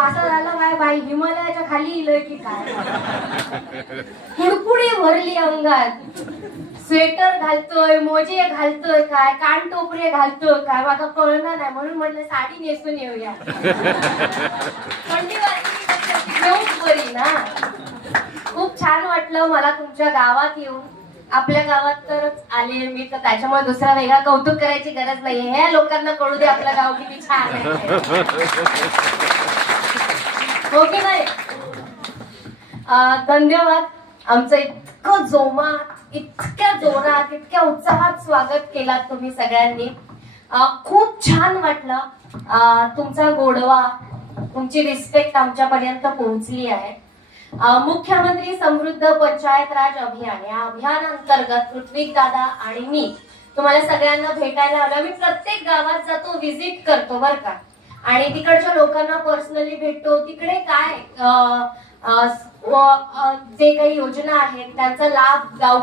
असं झालं काय बाई हिमालयाच्या खाली इलय की काय. पुडपुडी भरली अंगात, स्वेटर घालतोय, मोजे घालतोय काय, कान टोपरे घालतोय काय, मला कळणार नाही. म्हणून म्हटलं साडी नेसून येऊया. थंडी वाजली घेऊन बरी ना. खूप छान वाटलं मला तुमच्या गावात येऊन. आपल्या गावात तरच आले मी, तर त्याच्यामुळे दुसरा वेगळा कौतुक करायची गरज नाहीये. ह्या लोकांना कळू दे आपलं गाव किती छान आहे. हो की नाही. धन्यवाद. आमचं इतकं जोमात, इतक्या जोरात, इतक्या उत्साहात स्वागत केलात तुम्ही सगळ्यांनी. खूप छान वाटलं. तुमचा गोडवा, तुमची रिस्पेक्ट आमच्यापर्यंत पोहोचली आहे. मुख्यमंत्री समृद्ध पंचायत राज अभियान या अभियानांतर्गत ऋत्विक दादा आणि मी तुम्हाला सगळ्यांना भेटायला आलो. मी प्रत्येक गावात जातो, व्हिजिट करतो बरं का, आणि तिकडच्या लोकांना पर्सनली भेटतो. तिकडे काय जे काही योजना आहेत त्यांचा लाभ गाव